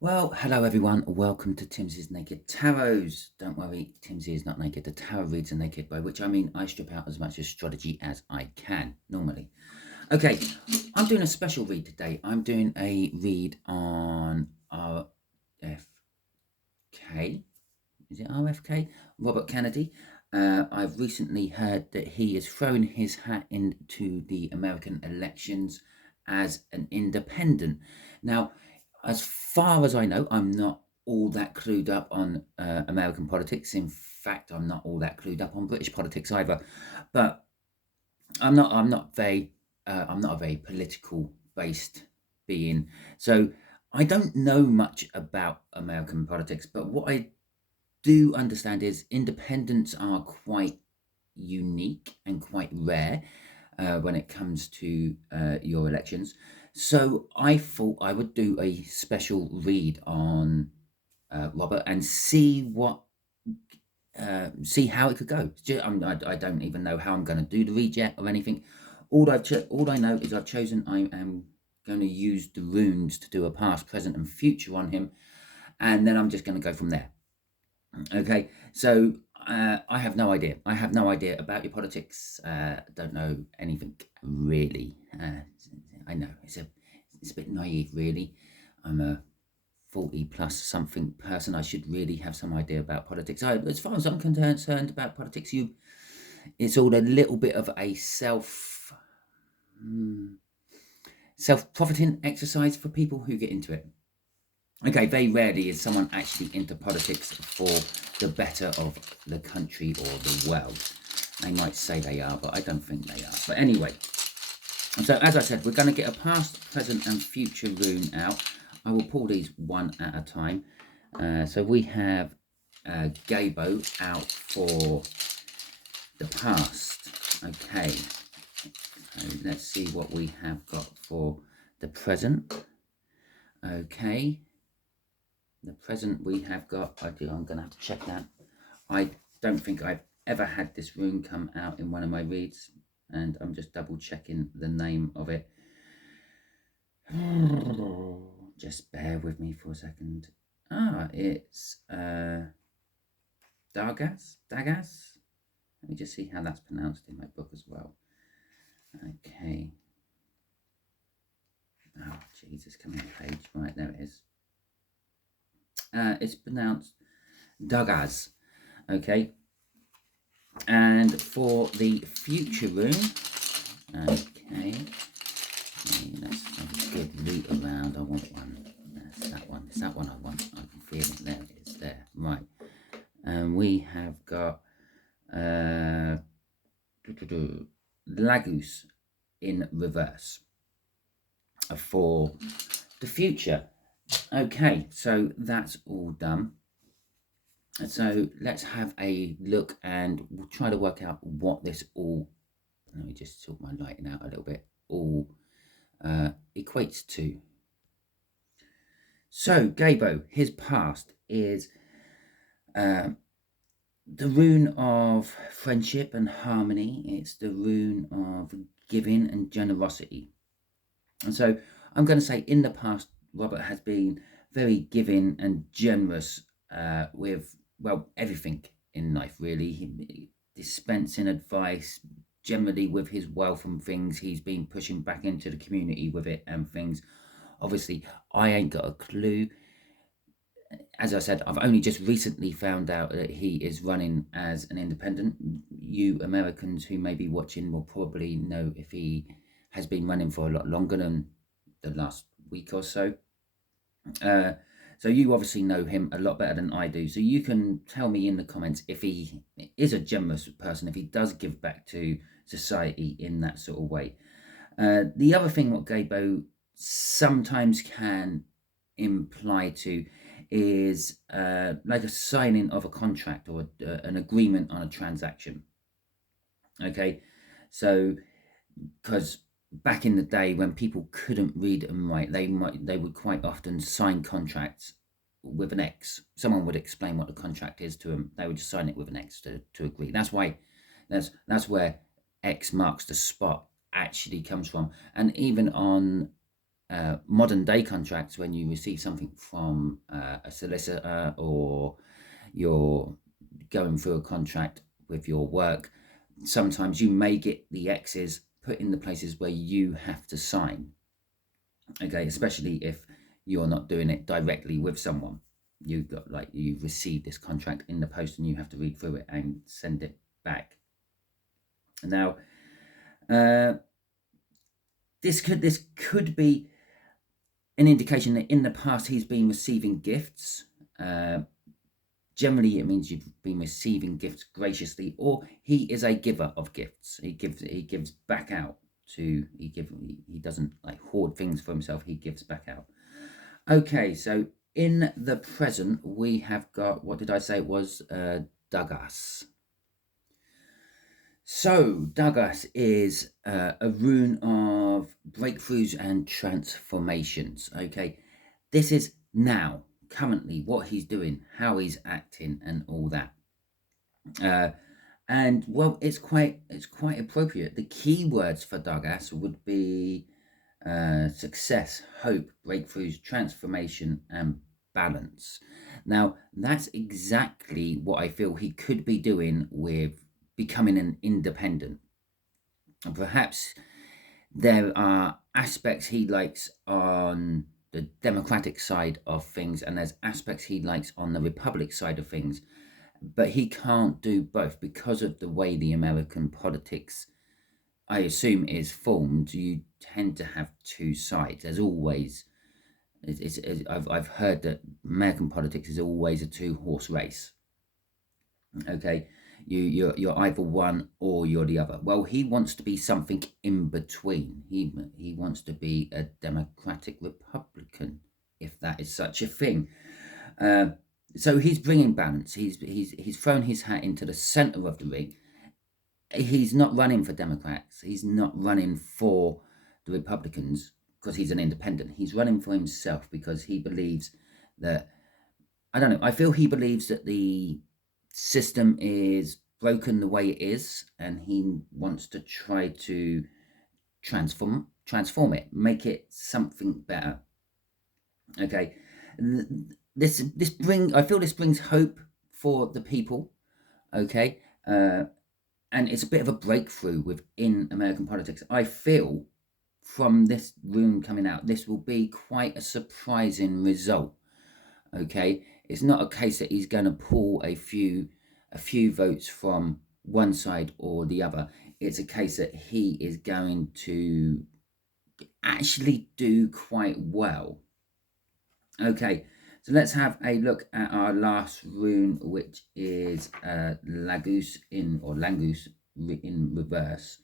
Well, hello everyone. Welcome to Timsy's Naked Tarots. Don't worry, Timsy is not naked. The tarot reads are naked, by which I mean I strip out as much astrology as I can normally. Okay, I'm doing a special read today. I'm doing a read on R.F.K. Is it R.F.K? Robert Kennedy. I've recently heard that he is throwing his hat into the American elections as an independent. Now, as far as I know, I'm not all that clued up on American politics. In fact, I'm not all that clued up on British politics either. But I'm not a very political based being. So I don't know much about American politics. But what I do understand is independents are quite unique and quite rare when it comes to your elections. So I thought I would do a special read on Robert and see how it could go. I don't even know how I'm going to do the read yet or anything. All I know is I've chosen I am going to use the runes to do a past, present, and future on him, and then I'm just going to go from there. Okay, so I have no idea. I have no idea about your politics. Don't know anything really. I know it's a bit naive, really. I'm a 40 plus something person. I should really have some idea about politics. As far as I'm concerned about politics, it's all a little bit of a self-profiting exercise for people who get into it. Okay, very rarely is someone actually into politics for the better of the country or the world. They might say they are, but I don't think they are. But anyway, so as I said, we're going to get a past, present, and future rune out. I will pull these one at a time. So we have Gabo out for the past. Okay, so let's see what we have got for the present. Okay. The present we have got, I'm going to have to check that. I don't think I've ever had this rune come out in one of my reads, and I'm just double checking the name of it. Just bear with me for a second. It's Dagas? Let me just see how that's pronounced in my book as well. Okay. Oh, Jesus, coming on page. Right, there it is. It's pronounced Dagas. Okay. And for the future rune, okay, let's have a good loot around. I want one. That's that one. It's that one I want. I can feel it. There it is. There. Right. And we have got Lagus in reverse for the future. Okay, so that's all done. So let's have a look and we'll try to work out what this all, let me just sort my lighting out a little bit, all equates to. So Gabo, his past is the rune of friendship and harmony. It's the rune of giving and generosity. And so I'm going to say in the past, Robert has been very giving and generous with, well, everything in life, really. He dispensing advice, generally with his wealth and things. He's been pushing back into the community with it and things. Obviously, I ain't got a clue. As I said, I've only just recently found out that he is running as an independent. You Americans who may be watching will probably know if he has been running for a lot longer than the last week or so. So you obviously know him a lot better than I do. So you can tell me in the comments if he is a generous person, if he does give back to society in that sort of way. The other thing what Gabo sometimes can imply to is like a signing of a contract or an agreement on a transaction. Okay, so because back in the day when people couldn't read and write, they would quite often sign contracts with an X. Someone would explain what the contract is to them. They would just sign it with an X to agree. That's why that's where X marks the spot actually comes from. And even on modern day contracts, when you receive something from a solicitor, or you're going through a contract with your work, sometimes you may get the X's put in the places where you have to sign. Okay, especially if you're not doing it directly with someone. You've got, like, you've received this contract in the post and you have to read through it and send it back. Now, this could be an indication that in the past he's been receiving gifts. Generally, it means you've been receiving gifts graciously, or he is a giver of gifts. He gives back out to he doesn't like hoard things for himself. He gives back out. Okay, so in the present we have got, what did I say it was? Dagas. So Dagas is a rune of breakthroughs and transformations. Okay, this is now, currently, what he's doing, how he's acting, and all that. And well, it's quite appropriate. The key words for Dagas would be success, hope, breakthroughs, transformation, and balance. Now, that's exactly what I feel he could be doing with becoming an independent. And perhaps there are aspects he likes on the democratic side of things, and there's aspects he likes on the republic side of things, but he can't do both because of the way the American politics, I assume, is formed. You tend to have two sides. There's always, I've heard that American politics is always a two-horse race. Okay, you're either one or you're the other. Well, he wants to be something in between. He wants to be a Democratic Republican, if that is such a thing. So he's bringing balance. He's thrown his hat into the center of the ring. He's not running for Democrats. He's not running for the Republicans because he's an independent. He's running for himself because he believes that, I don't know, I feel he believes that the system is broken the way it is, and he wants to try to transform it, make it something better. Okay, I feel this brings hope for the people. Okay, and it's a bit of a breakthrough within American politics. I feel from this rune coming out, this will be quite a surprising result. Okay, it's not a case that he's going to pull a few votes from one side or the other. It's a case that he is going to actually do quite well. Okay, so let's have a look at our last rune, which is Langus in reverse,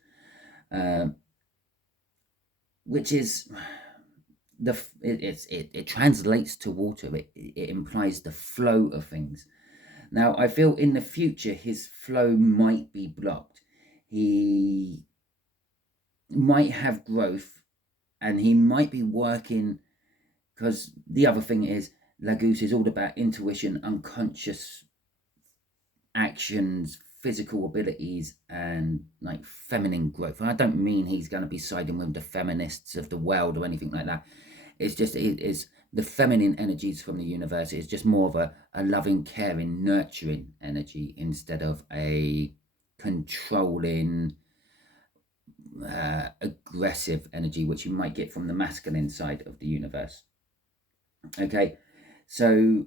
which is it translates to water. It implies the flow of things. Now, I feel in the future his flow might be blocked. He might have growth, and he might be working, because the other thing is, Langus is all about intuition, unconscious actions, physical abilities, and like feminine growth. And I don't mean he's going to be siding with the feminists of the world or anything like that. It's just, it is the feminine energies from the universe. It's just more of a loving, caring, nurturing energy instead of a controlling, aggressive energy, which you might get from the masculine side of the universe. Okay, so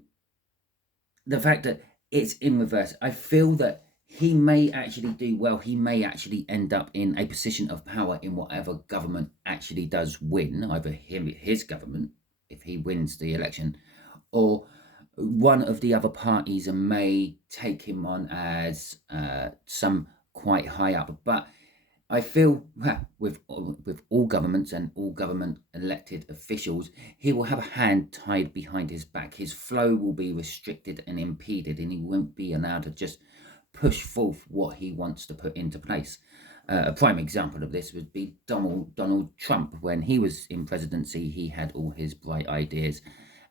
the fact that it's in reverse, I feel that he may actually do well. He may actually end up in a position of power in whatever government actually does win, either his government, if he wins the election, or one of the other parties may take him on as some quite high up. But I feel with all governments and all government elected officials, he will have a hand tied behind his back. His flow will be restricted and impeded, and he won't be allowed to just push forth what he wants to put into place. A prime example of this would be Donald Trump. When he was in presidency, he had all his bright ideas,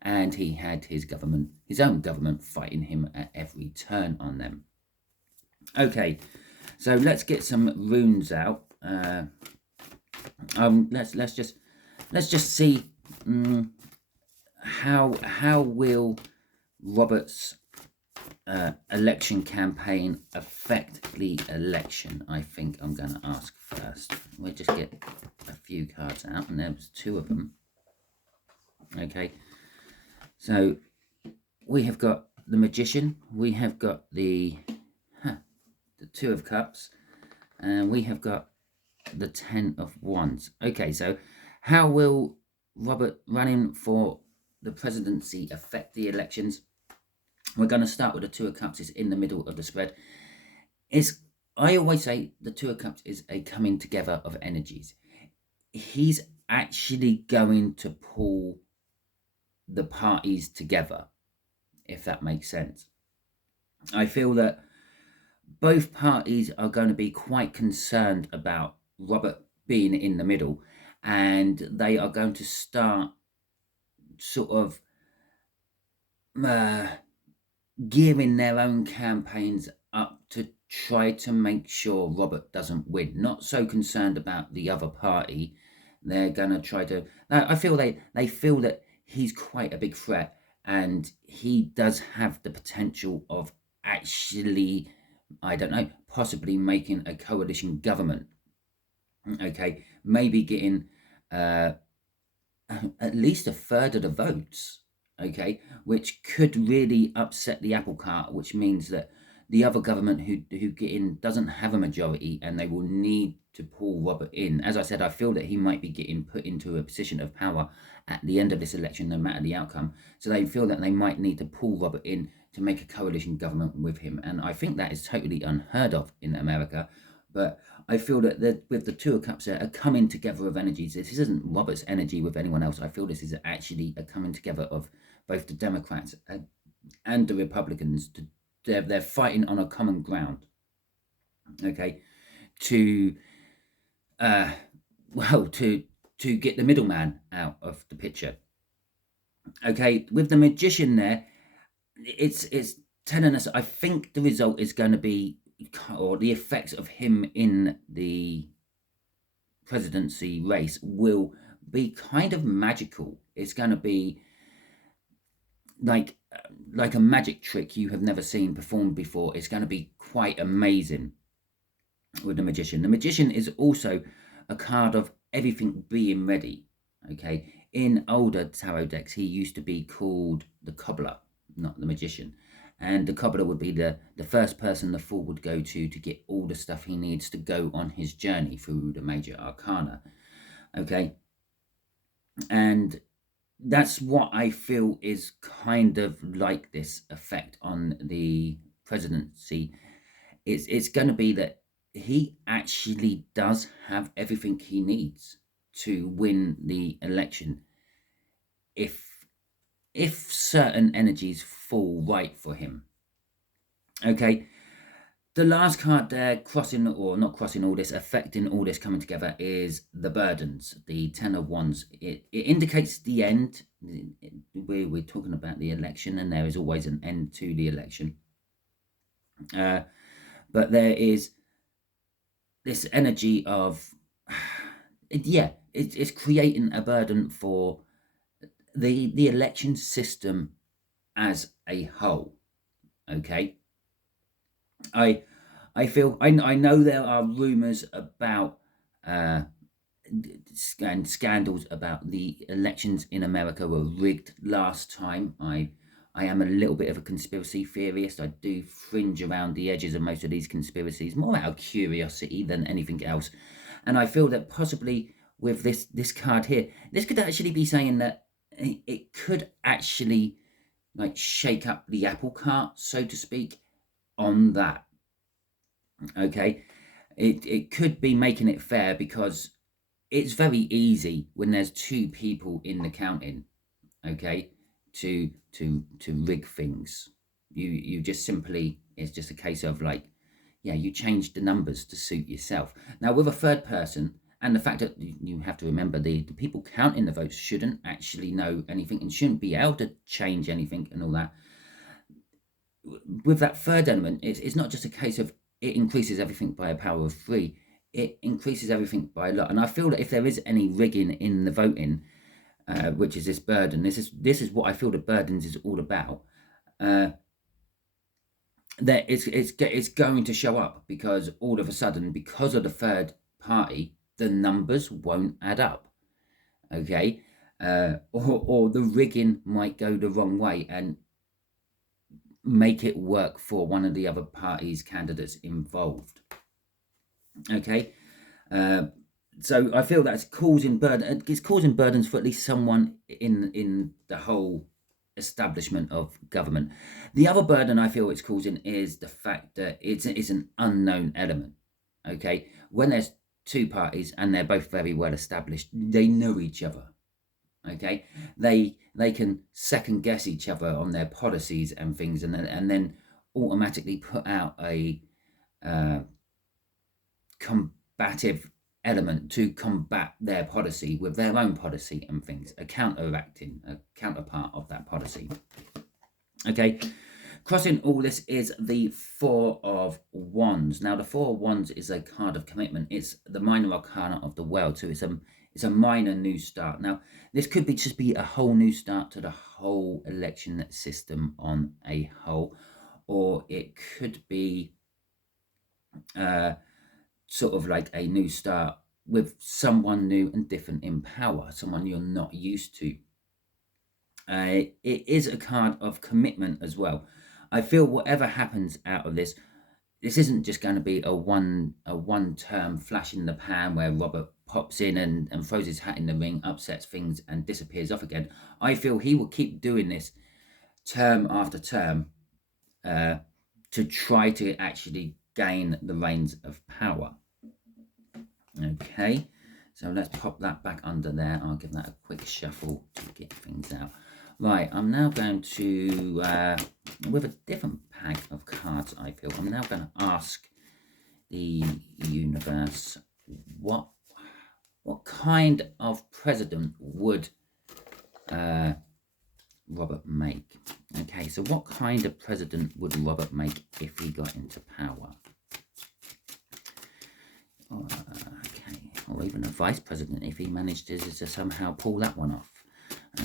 and he had his own government fighting him at every turn on them. Okay, so let's get some runes out. Let's just see how will Robert's election campaign affect the election? I think I'm going to ask first. We'll just get a few cards out, and there's 2 of them. Okay, so we have got the Magician, we have got the 2 of Cups, and we have got the 10 of Wands. Okay, so how will Robert running for the presidency affect the elections? We're going to start with the 2 of Cups. It's in the middle of the spread. I always say the 2 of Cups is a coming together of energies. He's actually going to pull the parties together, if that makes sense. I feel that both parties are going to be quite concerned about Robert being in the middle, and they are going to start sort of gearing their own campaigns up to try to make sure Robert doesn't win. Not so concerned about the other party. They're going to try to... I feel they feel that he's quite a big threat, and he does have the potential of actually, I don't know, possibly making a coalition government. Okay, maybe getting at least a third of the votes. Okay, which could really upset the apple cart, which means that the other government who get in doesn't have a majority, and they will need to pull Robert in. As I said, I feel that he might be getting put into a position of power at the end of this election, no matter the outcome. So they feel that they might need to pull Robert in to make a coalition government with him. And I think that is totally unheard of in America. But I feel that with the 2 of Cups, a coming together of energies. This isn't Robert's energy with anyone else. I feel this is actually a coming together of both the Democrats and the Republicans. They're fighting on a common ground. Okay, to get the middleman out of the picture. Okay, with the Magician there, it's telling us, I think the result is going to be, or the effects of him in the presidency race will be kind of magical. It's going to be like a magic trick you have never seen performed before. It's going to be quite amazing with the Magician. The Magician is also a card of everything being ready. Okay, in older tarot decks, he used to be called the Cobbler, not the Magician. And the Cobbler would be the first person the Fool would go to get all the stuff he needs to go on his journey through the major arcana. Okay, and that's what I feel is kind of like this effect on the presidency. It's going to be that he actually does have everything he needs to win the election if certain energies fall right for him. Okay, the last card there, crossing or not crossing all this, affecting all this coming together, is the burdens, the 10 of Wands. It indicates the end. We're talking about the election, and there is always an end to the election. But there is this energy of, it's creating a burden for the election system as a whole. Okay, I feel I know there are rumors about and scandals about the elections in America were rigged last time. I am a little bit of a conspiracy theorist. I do fringe around the edges of most of these conspiracies, more out of curiosity than anything else. And I feel that possibly with this card here, this could actually be saying that it could actually like shake up the apple cart, so to speak, on that. Okay, it could be making it fair, because it's very easy when there's 2 people in the counting, okay, to rig things. You just simply, it's just a case of like, yeah, you change the numbers to suit yourself. Now with a third person, and the fact that you have to remember the people counting the votes shouldn't actually know anything and shouldn't be able to change anything and all that. With that third element, it's not just a case of it increases everything by a power of 3. It increases everything by a lot. And I feel that if there is any rigging in the voting, which is this burden. This is what I feel the burdens is all about. That it's going to show up because all of a sudden, because of the third party, the numbers won't add up. Okay, or the rigging might go the wrong way and make it work for one of the other parties' candidates involved. Okay, so I feel that's causing burden. It's causing burdens for at least someone in the whole establishment of government. The other burden I feel it's causing is the fact that it's an unknown element. Okay, when there's two parties and they're both very well established, they know each other. Okay, they can second guess each other on their policies and things, and then automatically put out a combative element to combat their policy with their own policy and things, a counterpart of that policy. Okay, crossing all this is the Four of Wands. Now, the Four of Wands is a card of commitment. It's the minor arcana of the world, so it's a minor new start. Now, this could just be a whole new start to the whole election system on a whole, or it could be sort of like a new start with someone new and different in power, someone you're not used to. It is a card of commitment as well. I feel whatever happens out of this isn't just going to be a one-term flash in the pan where Robert pops in and throws his hat in the ring, upsets things, and disappears off again. I feel he will keep doing this term after term to try to actually gain the reins of power. Okay, so let's pop that back under there. I'll give that a quick shuffle to get things out. Right, I'm now going to, with a different pack of cards, I feel, I'm now going to ask the universe, what kind of president would Robert make? Okay, so what kind of president would Robert make if he got into power? Okay, or even a vice president if he managed to somehow pull that one off.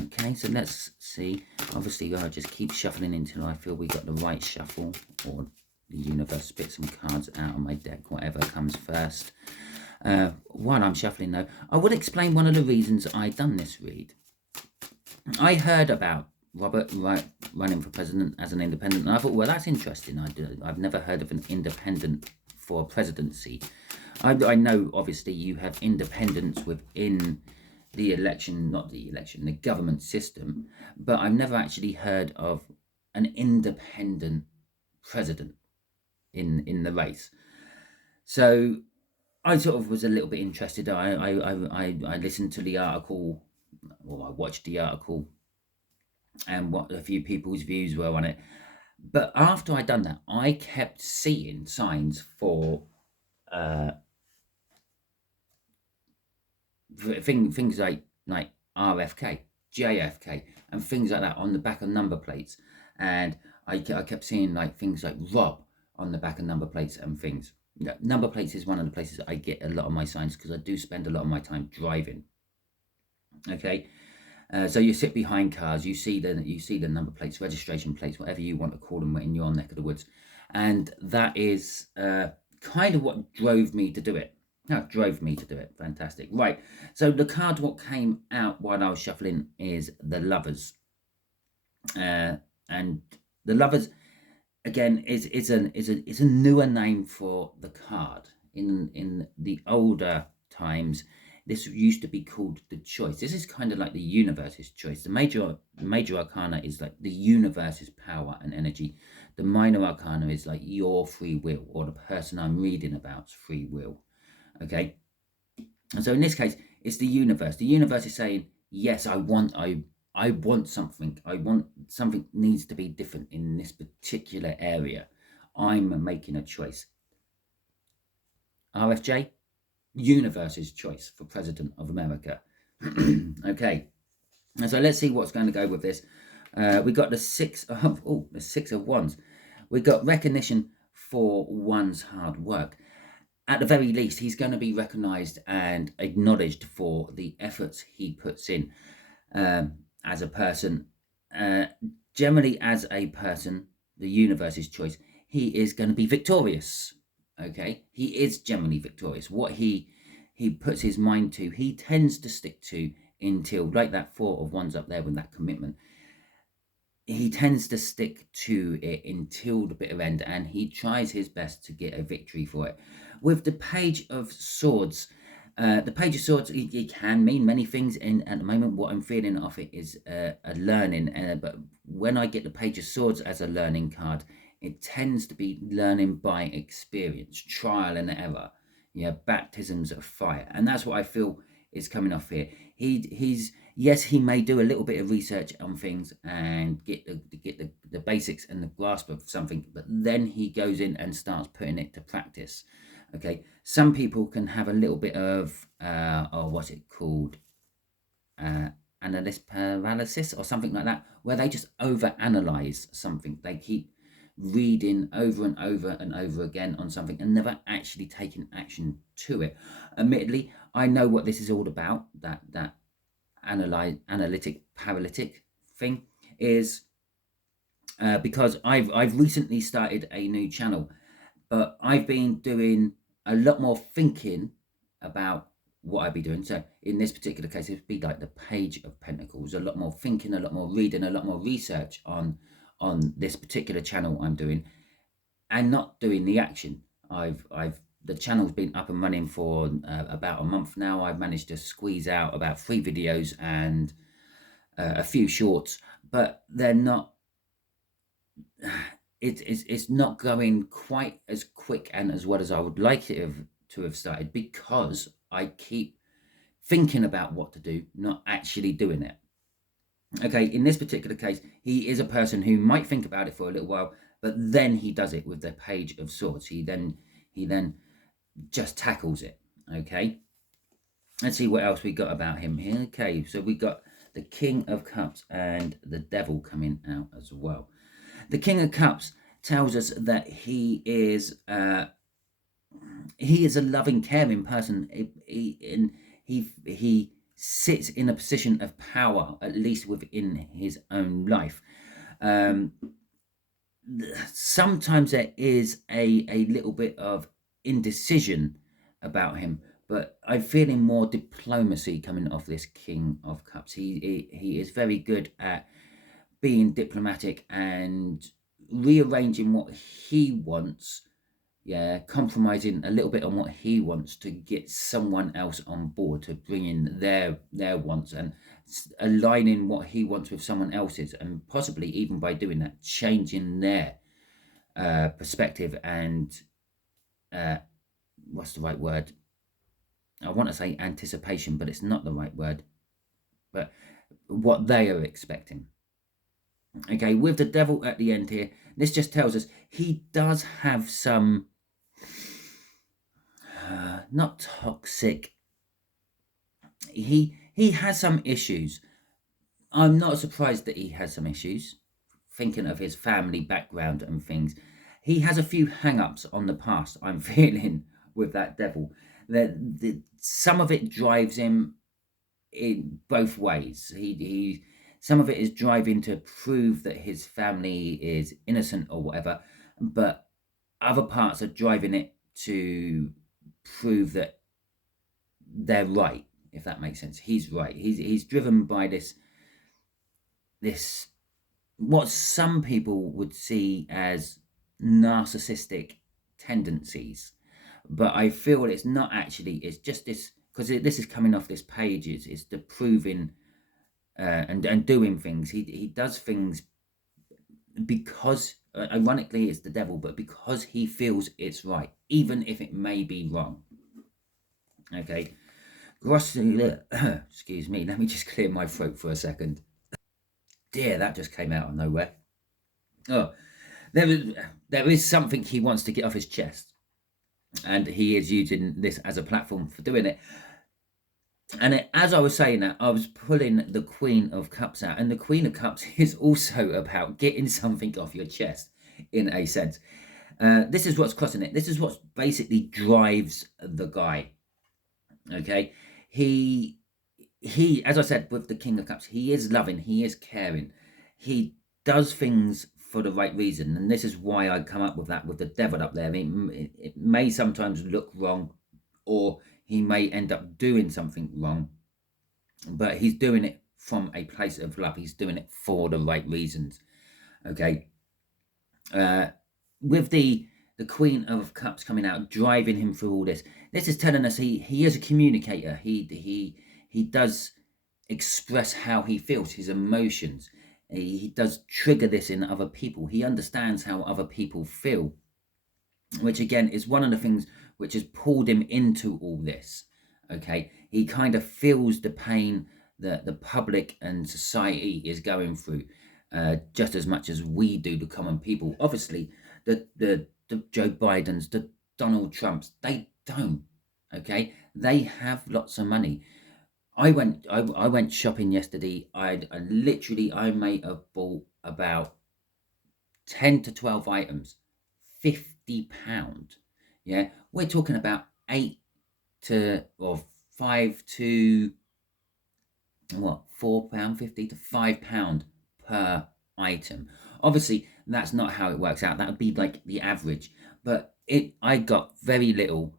Okay, so let's see. Obviously, I'll just keep shuffling until I feel we got the right shuffle, or the universe spit some cards out of my deck, whatever comes first. While I'm shuffling, though, I would explain one of the reasons I done this read. I heard about Robert running for president as an independent, and I thought, well, that's interesting. I've never heard of an independent for presidency. I know, obviously, you have independents within the government system, but I've never actually heard of an independent president in the race. So I sort of was a little bit interested. I listened to the article, or I watched the article, and what a few people's views were on it. But after I'd done that, I kept seeing signs for things like R.F.K, J.F.K, and things like that on the back of number plates. And I kept seeing things like Rob on the back of number plates and things. Number plates is one of the places I get a lot of my signs, because I do spend a lot of my time driving. Okay, so you sit behind cars, you see the number plates, registration plates, whatever you want to call them in your neck of the woods, and that is kind of what drove me to do it. Fantastic. Right, so the card what came out while I was shuffling is the Lovers, and the Lovers, again, is a newer name for the card. In the older times, this used to be called the Choice. This is kind of like the universe's choice. The major arcana is like the universe's power and energy. The minor arcana is like your free will, or the person I'm reading about's free will. Okay, and so in this case, it's the universe. The universe is saying, yes, I want something. I want something needs to be different in this particular area. I'm making a choice. RFJ, universe's choice for President of America. Okay, and so let's see what's going to go with this. We got the Six of Wands. We got recognition for one's hard work. At the very least, he's going to be recognized and acknowledged for the efforts he puts in. as a person. Generally, as a person, the universe's choice, he is going to be victorious. Okay, he is generally victorious. What he puts his mind to, he tends to stick to until, like that Four of Wands up there with that commitment. He tends to stick to it until the bitter end, and he tries his best to get a victory for it. With the Page of Swords, the Page of Swords, it can mean many things. And at the moment, what I'm feeling off it is a learning. But when I get the Page of Swords as a learning card, it tends to be learning by experience, trial and error, baptisms of fire, and that's what I feel is coming off here. He's yes, he may do a little bit of research on things and get the basics and the grasp of something, but then he goes in and starts putting it to practice. Okay, some people can have a little bit of what's it called, analyst paralysis or something like that, where they just overanalyze something. They keep reading over and over and over again on something and never actually taking action to it. Admittedly, I know what this is all about. That analytic paralytic thing is because I've recently started a new channel, but I've been doing a lot more thinking about what I'd be doing. So in this particular case, it would be like the Page of Pentacles, a lot more thinking, a lot more reading, a lot more research on this particular channel I'm doing, and not doing the action. The channel's been up and running for about a month now. I've managed to squeeze out about 3 videos and a few shorts, but they're not. It's not going quite as quick and as well as I would like it to have started, because I keep thinking about what to do, not actually doing it. Okay, in this particular case, he is a person who might think about it for a little while, but then he does it with the Page of Swords. He then just tackles it. Okay, let's see what else we got about him here. Okay, so we got the King of Cups and the Devil coming out as well. The King of Cups tells us that he is a loving, caring person. He sits in a position of power, at least within his own life. Sometimes there is a little bit of indecision about him, but I'm feeling more diplomacy coming off this King of Cups. He is very good at being diplomatic and rearranging what he wants, compromising a little bit on what he wants to get someone else on board, to bring in their wants, and aligning what he wants with someone else's, and possibly even by doing that, changing their perspective and what's the right word? I want to say anticipation, but it's not the right word. But what they are expecting. Okay, with the Devil at the end here, this just tells us he does have some not toxic. He has some issues. I'm not surprised that he has some issues. Thinking of his family background and things, he has a few hang-ups on the past. I'm feeling with that Devil. Some of it drives him in both ways. He some of it is driving to prove that his family is innocent or whatever, but other parts are driving it to prove that they're right, if that makes sense. He's right. He's driven by this what some people would see as narcissistic tendencies, but I feel it's not actually. It's just this, because this is coming off this page. It's the proving and doing things. He does things because, ironically, it's the Devil, but because he feels it's right, even if it may be wrong. Okay, excuse me, let me just clear my throat for a second. Dear, that just came out of nowhere. Oh, there is something he wants to get off his chest, and he is using this as a platform for doing it. And as I was saying that, I was pulling the Queen of Cups out, and the Queen of Cups is also about getting something off your chest, in a sense. This is what's crossing it. This is what basically drives the guy. Okay, he he, as I said, with the King of Cups, he is loving, he is caring, he does things for the right reason, and this is why I come up with that with the Devil up there. It may sometimes look wrong, or he may end up doing something wrong, but he's doing it from a place of love. He's doing it for the right reasons. Okay, with the Queen of Cups coming out, driving him through all this. This is telling us he is a communicator. He does express how he feels, his emotions. He does trigger this in other people. He understands how other people feel, which again is one of the things which has pulled him into all this. Okay, he kind of feels the pain that the public and society is going through, just as much as we do, the common people. Obviously, the Joe Bidens, the Donald Trumps, they don't. Okay, they have lots of money. I went shopping yesterday. I may have bought about 10 to 12 items, £50. Yeah, we're talking about 5 to what, £4.50 to £5 per item. Obviously, that's not how it works out. That would be like the average, but I got very little,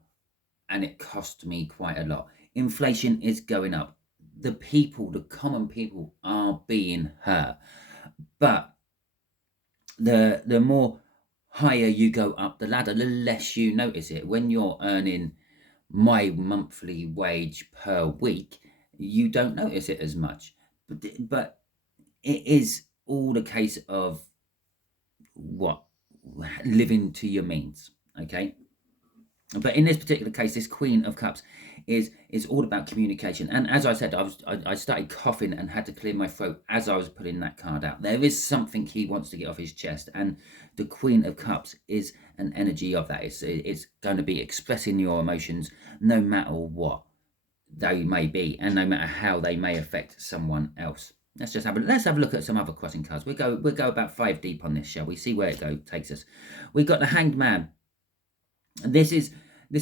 and it cost me quite a lot. Inflation is going up. The people, the common people, are being hurt, but the more higher you go up the ladder, the less you notice it. When you're earning my monthly wage per week, you don't notice it as much. But it is all a case of what, living to your means. Okay, but in this particular case, this Queen of Cups is all about communication. And as I said, I started coughing and had to clear my throat as I was putting that card out. There is something he wants to get off his chest, and the Queen of Cups is an energy of that. It's going to be expressing your emotions, no matter what they may be, and no matter how they may affect someone else. Let's have a look at some other crossing cards. We'll go about 5 deep on this, shall we? See where it takes us. We've got the Hanged Man. This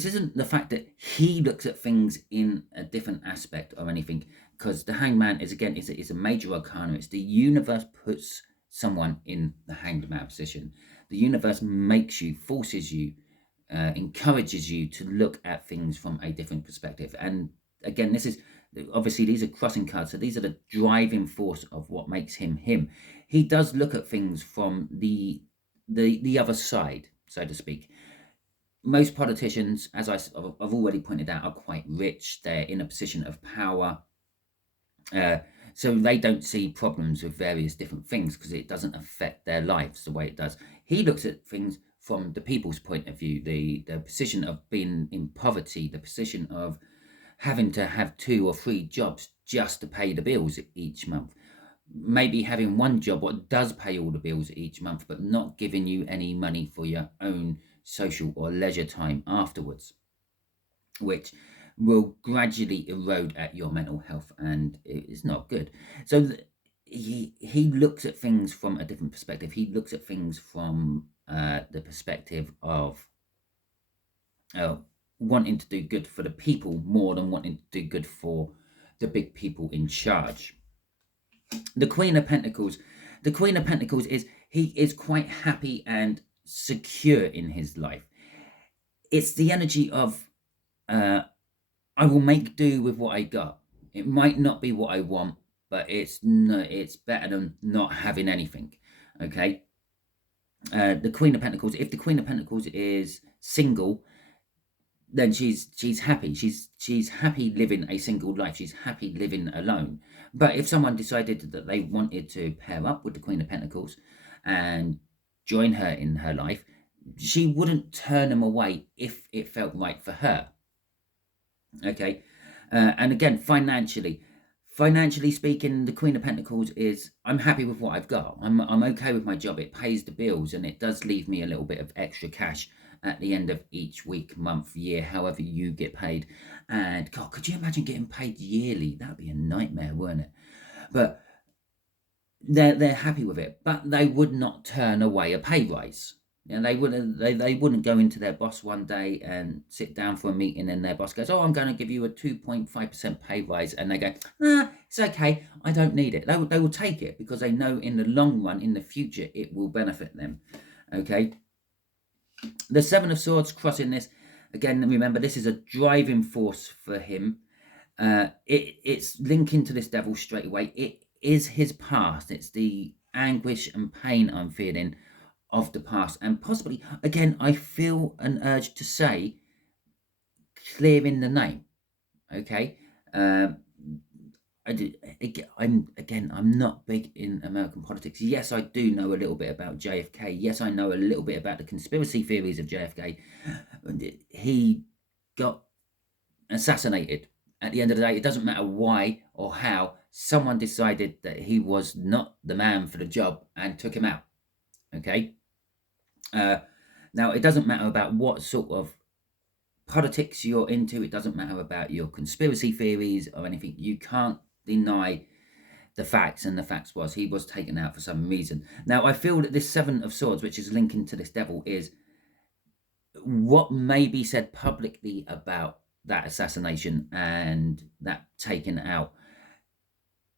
isn't the fact that he looks at things in a different aspect or anything, because the Hanged Man is a major arcana. It's the universe puts someone in the Hanged Man position. The universe makes you, forces you, encourages you to look at things from a different perspective. And again, this is obviously, these are crossing cards, so these are the driving force of what makes him him. He does look at things from the other side, so to speak. Most politicians, as I've already pointed out, are quite rich. They're in a position of power, so they don't see problems with various different things because it doesn't affect their lives the way it does. He looks at things from the people's point of view, the position of being in poverty, the position of having to have 2 or 3 jobs just to pay the bills each month. Maybe having one job what does pay all the bills each month, but not giving you any money for your own social or leisure time afterwards, which will gradually erode at your mental health, and it's not good. So he looks at things from a different perspective. He looks at things from the perspective of wanting to do good for the people more than wanting to do good for the big people in charge. The Queen of Pentacles. The Queen of Pentacles he is quite happy and secure in his life. It's the energy of I will make do with what I got. It might not be what I want, but it's better than not having anything. Okay. The Queen of Pentacles. If the Queen of Pentacles is single, then she's happy. She's happy living a single life. She's happy living alone. But if someone decided that they wanted to pair up with the Queen of Pentacles and join her in her life, she wouldn't turn them away if it felt right for her. Okay, and again, financially speaking, the Queen of Pentacles is, I'm happy with what I've got. I'm okay with my job. It pays the bills, and it does leave me a little bit of extra cash at the end of each week, month, year, however you get paid. And God, could you imagine getting paid yearly? That'd be a nightmare, wouldn't it? But they're happy with it, but they would not turn away a pay rise. And they wouldn't go into their boss one day and sit down for a meeting and their boss goes, oh, I'm going to give you a 2.5% pay rise. And they go, it's okay. I don't need it. They will take it because they know in the long run, in the future, it will benefit them. Okay. The Seven of Swords crossing this. Again, remember, this is a driving force for him. It's linking to this devil straight away. It is his past. It's the anguish and pain I'm feeling of the past, and possibly again I feel an urge to say clearing the name. Okay. I'm not big in American politics. Yes, I do know a little bit about JFK. Yes, I know a little bit about the conspiracy theories of JFK. He got assassinated. At the end of the day, it doesn't matter why or how, someone decided that he was not the man for the job and took him out. Okay. Now, it doesn't matter about what sort of politics you're into. It doesn't matter about your conspiracy theories or anything. You can't deny the facts, and the facts was he was taken out for some reason. Now, I feel that this Seven of Swords, which is linking to this devil, is what may be said publicly about that assassination and that taken out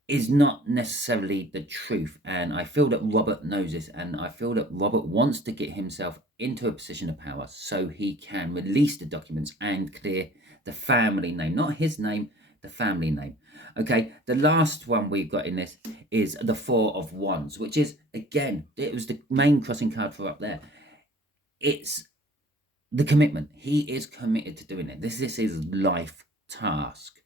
is not necessarily the truth. And I feel that Robert knows this, and I feel that Robert wants to get himself into a position of power so he can release the documents and clear the family name, not his name, the family name. Okay, the last one we've got in this is the Four of Wands, which is, again, it was the main crossing card for up there. It's the commitment. He is committed to doing it. This is his life task.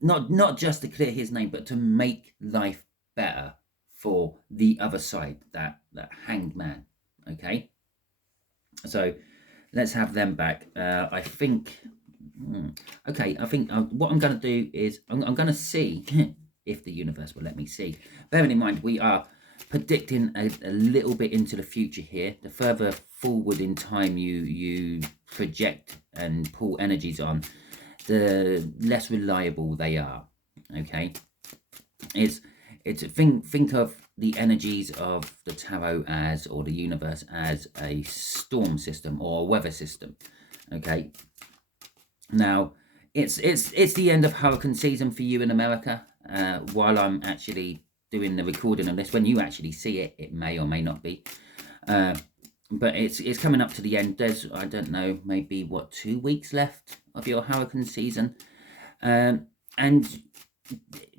Not just to clear his name, but to make life better for the other side, that hanged man. Okay, so let's have them back. I think. Okay, I think what I'm going to do is I'm going to see if the universe will let me see. Bearing in mind we are predicting a little bit into the future here. The further forward in time you project and pull energies on, the less reliable they are. Okay, it's think of the energies of the tarot as, or the universe as, a storm system or a weather system. Okay, now it's the end of hurricane season for you in America. While I'm actually doing the recording of this, when you actually see it, it may or may not be. But it's coming up to the end. There's, I don't know, maybe 2 weeks left of your hurricane season, and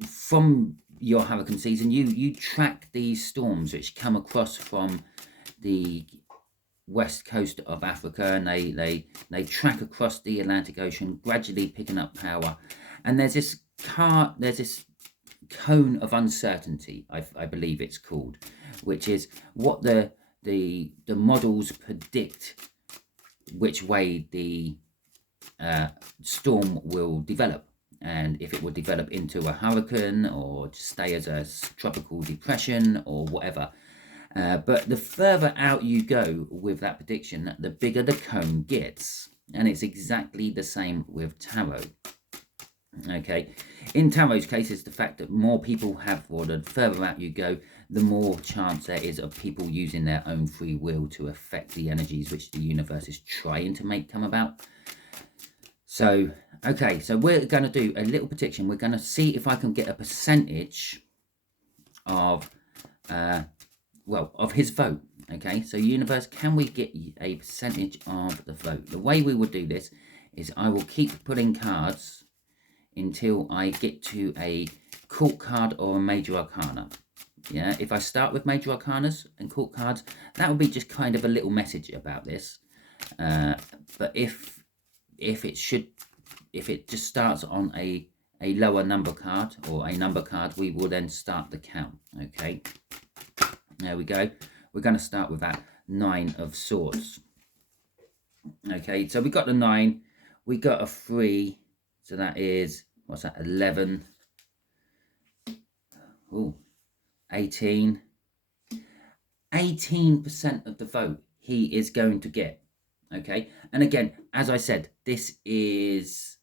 from your hurricane season, you track these storms which come across from the west coast of Africa, and they track across the Atlantic Ocean, gradually picking up power. And there's this cone of uncertainty, I believe it's called, which is what the models predict which way the storm will develop, and if it will develop into a hurricane or stay as a tropical depression or whatever. But the further out you go with that prediction, the bigger the cone gets. And it's exactly the same with tarot. Okay, in tarot's case, it's the fact that more people have, or the further out you go, the more chance there is of people using their own free will to affect the energies which the universe is trying to make come about. So, okay, so we're going to do a little prediction. We're going to see if I can get a percentage of, of his vote. Okay, so universe, can we get a percentage of the vote? The way we will do this is I will keep pulling cards until I get to a court card or a major arcana. Yeah, if I start with major arcanas and court cards, that would be just kind of a little message about this. But if it just starts on a lower number card or a number card, we will then start the count. Okay, there we go. We're going to start with that Nine of Swords. Okay, so we got the 9, we got a 3, so that is, what's that, 11, oh, 18. 18% of the vote he is going to get. Okay, and again, as I said, this is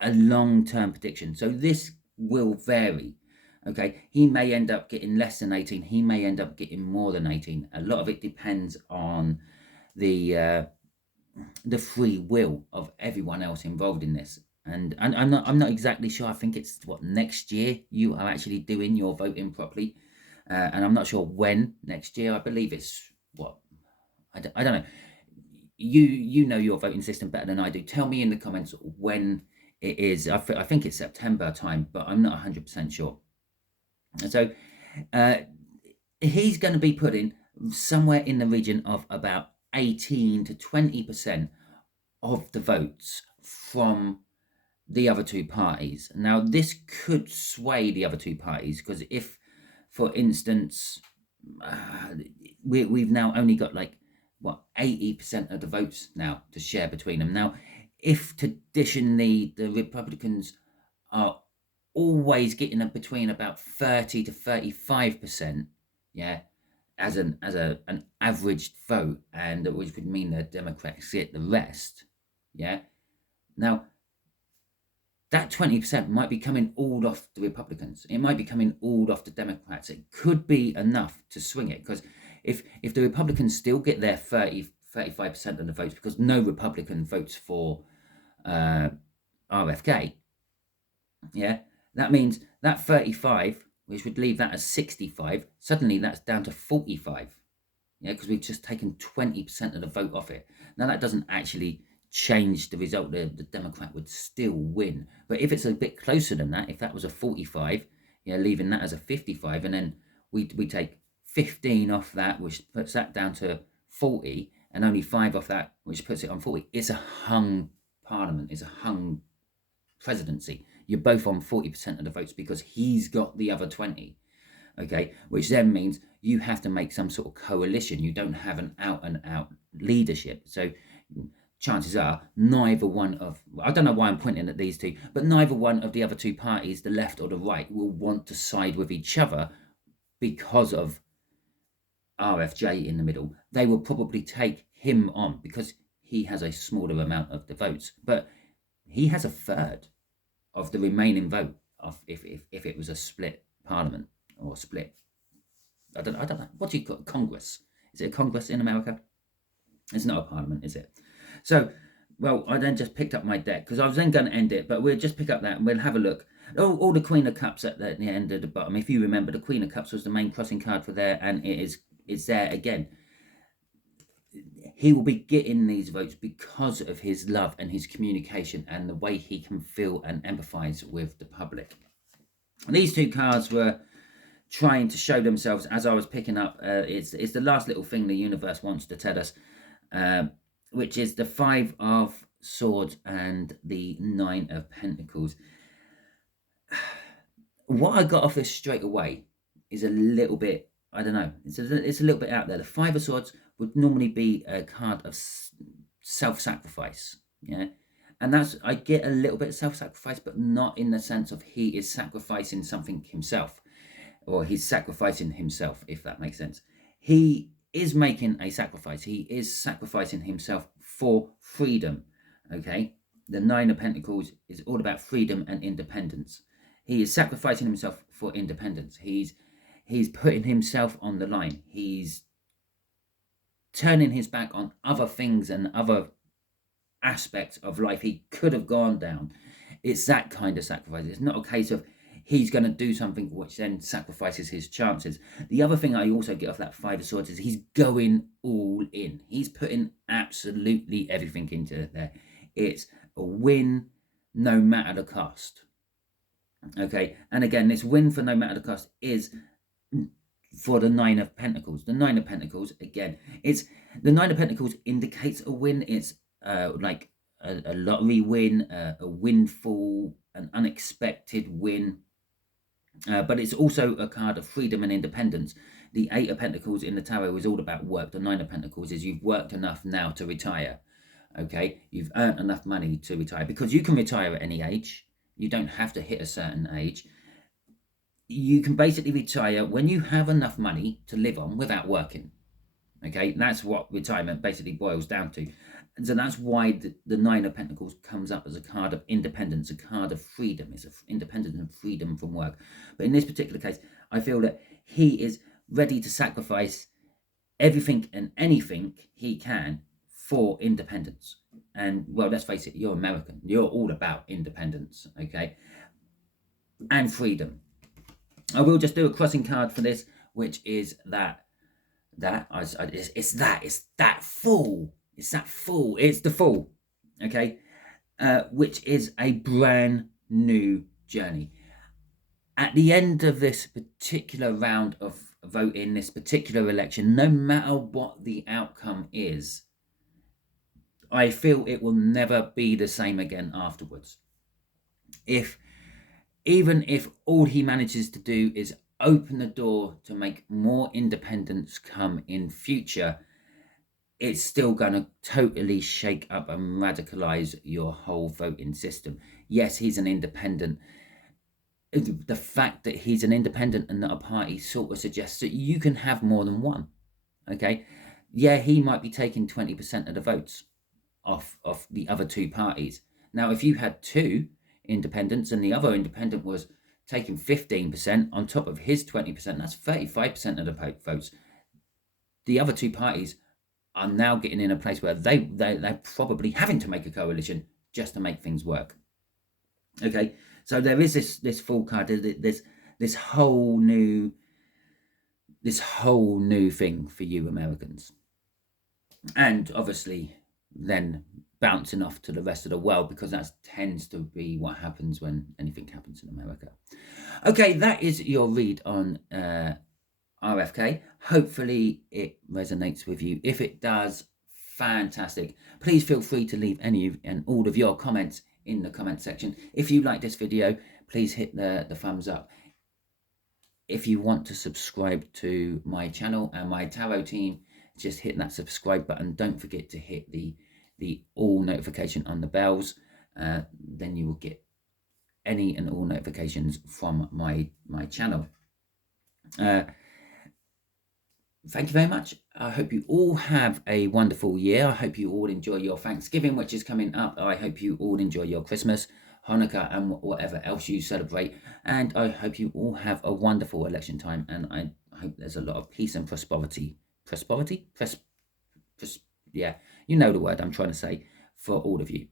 a long-term prediction, so this will vary. Okay, he may end up getting less than 18. He may end up getting more than 18. A lot of it depends on the free will of everyone else involved in this. And I'm not exactly sure. I think it's what, next year you are actually doing your voting properly, and I'm not sure when next year. I believe it's what, I don't know. You know your voting system better than I do. Tell me in the comments when it is. I think it's September time, but I'm not 100% sure. So he's going to be putting somewhere in the region of about 18 to 20% of the votes from the other two parties. Now, this could sway the other two parties, because if, for instance, we've now only got like, what, 80% of the votes now to share between them. Now, if traditionally the Republicans are always getting between about 30 to 35%, yeah, as an averaged vote, and which would mean the Democrats get the rest, yeah. Now, that 20% might be coming all off the Republicans. It might be coming all off the Democrats. It could be enough to swing it, because if the Republicans still get their 35% of the votes, because no Republican votes for R.F.K, yeah, that means that 35, which would leave that as 65, suddenly that's down to 45. Yeah, because we've just taken 20% of the vote off it. Now, that doesn't actually change the result. The Democrat would still win. But if it's a bit closer than that, if that was a 45, yeah, leaving that as a 55, and then we take 15 off that, which puts that down to 40, and only 5 off that, which puts it on 40, it's a hung parliament. It's a hung presidency. You're both on 40% of the votes because he's got the other 20. Okay, which then means you have to make some sort of coalition. You don't have an out and out leadership. So chances are neither one of, I don't know why I'm pointing at these two, but neither one of the other two parties, the left or the right, will want to side with each other because of RFJ in the middle. They will probably take him on because he has a smaller amount of the votes, but he has a third of the remaining vote of if it was a split parliament or split. I don't know. What do you call it? Congress? Is it a Congress in America? It's not a parliament, is it? So, well, I then just picked up my deck because I was then going to end it, but we'll just pick up that and we'll have a look. All the Queen of Cups at the end of the bottom. If you remember, the Queen of Cups was the main crossing card for there, and it's there again. He will be getting these votes because of his love and his communication and the way he can feel and empathize with the public. And these two cards were trying to show themselves as I was picking up. It's the last little thing the universe wants to tell us, which is the 5 of Swords and the 9 of Pentacles. What I got off this straight away is a little bit, I don't know, it's a little bit out there. The 5 of Swords would normally be a card of self-sacrifice, yeah? And that's, I get a little bit of self-sacrifice, but not in the sense of he is sacrificing something himself, or he's sacrificing himself, if that makes sense. He is making a sacrifice. He is sacrificing himself for freedom, okay? The 9 of Pentacles is all about freedom and independence. He is sacrificing himself for independence. He's putting himself on the line. He's turning his back on other things and other aspects of life he could have gone down. It's that kind of sacrifice. It's not a case of he's going to do something which then sacrifices his chances. The other thing I also get off that 5 of Swords is he's going all in. He's putting absolutely everything into there. It's a win no matter the cost. Okay, and again, this win for no matter the cost is for the 9 of Pentacles. The 9 of Pentacles, again, it's the 9 of Pentacles indicates a win. It's like a lottery win, a windfall, an unexpected win. But it's also a card of freedom and independence. The 8 of Pentacles in the tarot is all about work. The 9 of Pentacles is you've worked enough now to retire. Okay, you've earned enough money to retire, because you can retire at any age. You don't have to hit a certain age. You can basically retire when you have enough money to live on without working. Okay, that's what retirement basically boils down to. And so that's why the Nine of Pentacles comes up as a card of independence, a card of freedom. It's independence and freedom from work. But in this particular case, I feel that he is ready to sacrifice everything and anything he can for independence. And, well, let's face it, you're American. You're all about independence, okay? And freedom. I will just do a crossing card for this, which is it's that Fool. It's that Fool. It's the Fool, okay? Which is a brand new journey. At the end of this particular round of voting, this particular election, no matter what the outcome is, I feel it will never be the same again afterwards. Even if all he manages to do is open the door to make more independence come in future, it's still going to totally shake up and radicalize your whole voting system. Yes, he's an independent. The fact that he's an independent and not a party sort of suggests that you can have more than one. Okay, yeah, he might be taking 20% of the votes off the other two parties. Now, if you had two independents and the other independent was taking 15% on top of his 20%, that's 35% of the votes. The other two parties are now getting in a place where they're probably having to make a coalition just to make things work. Okay, so there is this Fool card, this whole new thing for you Americans, and obviously then bouncing off to the rest of the world, because that tends to be what happens when anything happens in America. Okay, that is your read on R.F.K. Hopefully it resonates with you. If it does, fantastic. Please feel free to leave any and all of your comments in the comment section. If you like this video, please hit the thumbs up. If you want to subscribe to my channel and my tarot team, just hit that subscribe button. Don't forget to hit the all notification on the bells. Then you will get any and all notifications from my channel. Thank you very much. I hope you all have a wonderful year. I hope you all enjoy your Thanksgiving, which is coming up. I hope you all enjoy your Christmas, Hanukkah, and whatever else you celebrate. And I hope you all have a wonderful election time. And I hope there's a lot of peace and prosperity. Yeah, you know the word I'm trying to say, for all of you.